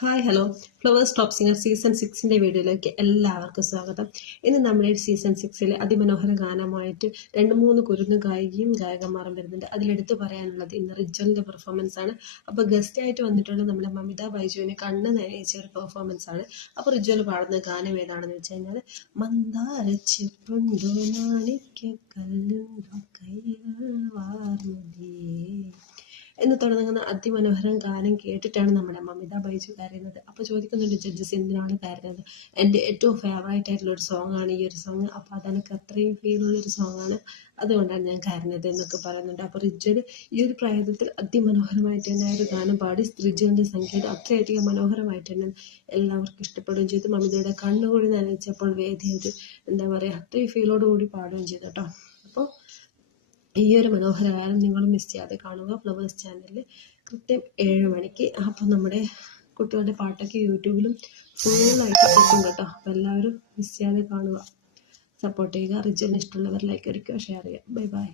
Hi hello flowers top singer season സിക്സിന്റെ വീഡിയോയിലേക്ക് എല്ലാവർക്കും സ്വാഗതം. ഇന്ന് നമ്മുടെ സീസൺ സിക്സിലെ അതിമനോഹര ഗാനമായിട്ട് രണ്ട് മൂന്ന് കുരുന്ന് ഗായികയും ഗായകന്മാരും വരുന്നുണ്ട്. അതിലെടുത്ത് പറയാനുള്ളത് ഇന്ന് റിജലിന്റെ പെർഫോമൻസ് ആണ്. അപ്പോൾ ഗസ്റ്റായിട്ട് വന്നിട്ടുള്ള നമ്മുടെ മമിത ബൈജുവിനെ കണ്ണ് നനയിച്ച ഒരു പെർഫോമൻസ് ആണ്. അപ്പോൾ റിജൽ പാടുന്ന ഗാനം ഏതാണെന്ന് വെച്ച് കഴിഞ്ഞാൽ മന്ദാരച്ചിപ്പുണ്ടോ നാണിക്ക കല്ലുണ്ടോ കൈകൾ വാർമതിയേ എന്ന് തുടങ്ങുന്ന അതിമനോഹരം ഗാനം കേട്ടിട്ടാണ് നമ്മുടെ മമിത ബൈജു കരയുന്നത്. അപ്പോൾ ചോദിക്കുന്നുണ്ട് ജഡ്ജസ് എന്തിനാണ് കരയുന്നത്? എന്റെ ഏറ്റവും ഫേവറേറ്റ് ആയിട്ടുള്ള ഒരു സോങ് ആണ് ഈ ഒരു സോങ് അപ്പോൾ അതെനിക്ക് അത്രയും ഫീൽ ഉള്ള ഒരു സോങ് ആണ്. അതുകൊണ്ടാണ് ഞാൻ കരഞ്ഞത് എന്നൊക്കെ പറയുന്നുണ്ട്. അപ്പോൾ റിജൽ ഈ ഒരു പ്രായത്തിൽ അതിമനോഹരമായിട്ട് തന്നെ ആ ഒരു ഗാനം പാടി റിജലിന്റെ സംഗീതം അത്രയധികം മനോഹരമായിട്ട് തന്നെ എല്ലാവർക്കും ഇഷ്ടപ്പെടുകയും ചെയ്തു. മമിതയുടെ കണ്ണുകൂടി നനച്ചപ്പോൾ വേദി ഒരു എന്താ പറയുക അത്രയും ഫീലോട് കൂടി പാടുകയും ചെയ്തു കേട്ടോ. ഈ ഒരു മനോഹരകാലം നിങ്ങൾ മിസ് ചെയ്യാതെ കാണുക. ഫ്ലവേഴ്സ് ചാനലിൽ കൃത്യം ഏഴ് മണിക്ക്. അപ്പം നമ്മുടെ കുട്ടികളുടെ പാട്ടൊക്കെ യൂട്യൂബിലും ഫുള്ളായിട്ട് കേൾക്കും കേട്ടോ. അപ്പം എല്ലാവരും മിസ് ചെയ്യാതെ കാണുക. സപ്പോർട്ട് ചെയ്യുക. റിജലിന് ഇഷ്ടമുള്ളവർ ലൈക്ക് അടിക്കുക ഷെയർ ചെയ്യുക. Bye bye